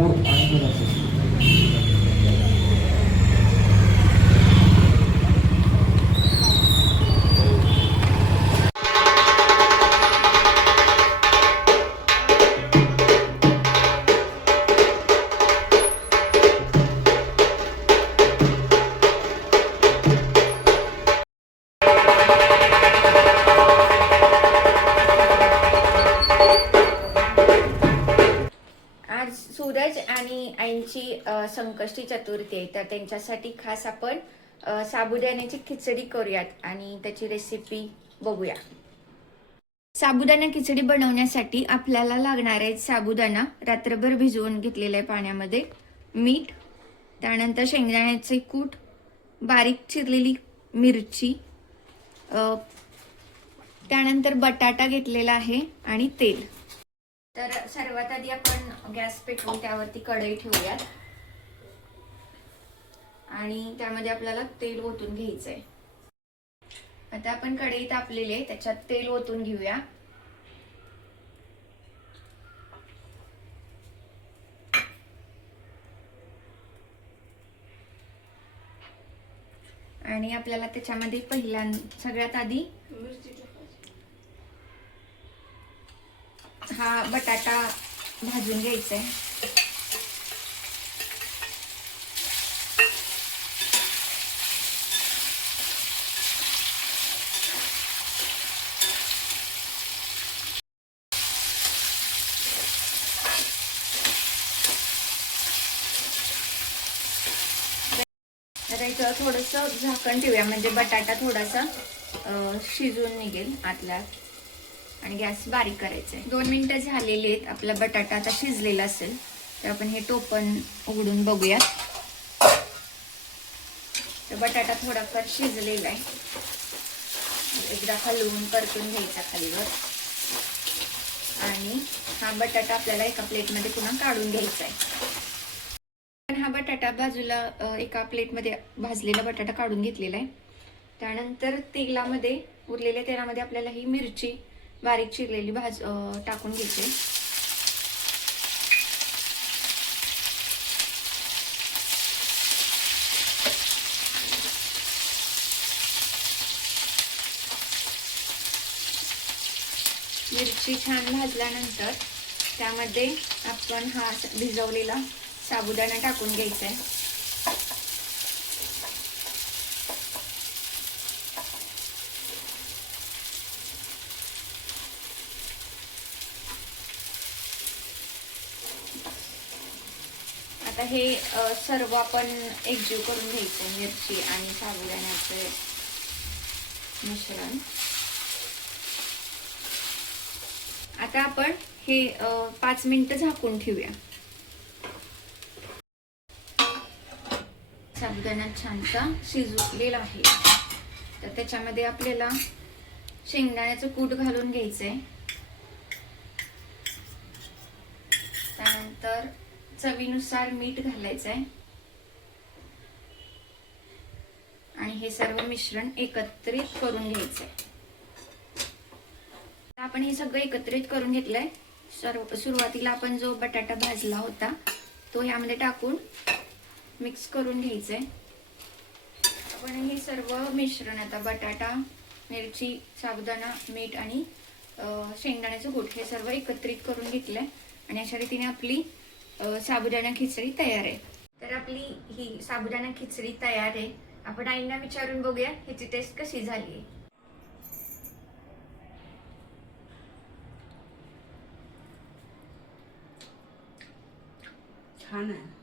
गोड आणि दुधाचं. आज सूरज आणि आईंची संकष्टी चतुर्थी आहे, तर त्यांच्यासाठी खास आपण साबुदाण्याची खिचडी करूयात आणि त्याची रेसिपी बघूया. साबुदाणा खिचडी बनवण्यासाठी आपल्याला लागणार आहे साबुदाणा रात्रभर भिजवून घेतलेला आहे पाण्यामध्ये, मीठ, त्यानंतर शेंगदाण्याचे कूट, बारीक चिरलेली मिरची, त्यानंतर बटाटा घेतलेला आहे आणि तेल. तर सर्वात आधी आपण गॅस पेटवून त्यावरती कढई ठेवूयात आणि त्यामध्ये आपल्याला तेल ओतून घ्यायचंय. आता आपण कढई तापलेली आहे, त्याच्यात तेल ओतून घेऊया. आणि आपल्याला त्याच्यामध्ये सगळ्यात आधी हा बटाटा भाजून घ्यायचा आहे. तर याच्यावर थोडंसं झाकण ठेवूया, म्हणजे बटाटा थोडासा शिजून निघेल आतला. आणि गॅस बारीक करायचा आहे. 2 मिनिटं झालेली आहेत, आपला बटाटा आता शिजलेला असेल. तर आपण हे टोपण उघडून बघूया. तर बटाटा थोडाफार शिजलेला आहे. एकदा हलवून परतून घ्यायचा खालीवर. आणि हा बटाटा आपल्याला एका प्लेटमध्ये पुन्हा काढून घ्यायचा आहे. हा बटाटा बाजूला एका प्लेटमध्ये भाजलेला बटाटा काढून घेतलेला आहे. त्यानंतर उरलेल्या तेलामध्ये आपल्याला ही मिरची बारीक चिरलेली टाकून घ्यायची. मिरची छान भाजल्यानंतर त्यामध्ये आपण हा भिजवलेला साबुदाणा टाकून घ्यायचा आहे. आता हे सर्व आपण एकजीव करून घ्यायचं, मिरची आणि साबुदाण्याचे मिश्रण. आता आपण हे 5 मिनिटं झाकून ठेवूया. साबुदाणा छानसा शिजलेला आहे. तर त्याच्यामध्ये आपल्याला शेंगदाण्याचं कूट घालून घ्यायचंय. त्यानंतर चवीनुसार मीठ घालायचंय आणि हे सर्व मिश्रण एकत्रित करून घ्यायचंय. आपण हे सगळं एकत्रित करून घेतलंय. सुरुवातीला आपण जो बटाटा भाजला होता तो ह्यामध्ये टाकून मिक्स करून घ्यायचंय. आपण हे सर्व मिश्रण आता बटाटा, मिरची, साबुदाणा, मीठ आणि शेंगदाण्याचं कूट हे सर्व एकत्रित करून घेतलंय. आणि अशा रीतीने आपली साबुदाणा खिचडी तयार आहे. तर आपली ही साबुदाणा खिचडी तयार आहे. आपण आईंना विचारून बघूया ह्याची टेस्ट कशी झाली आहे. छान आहे.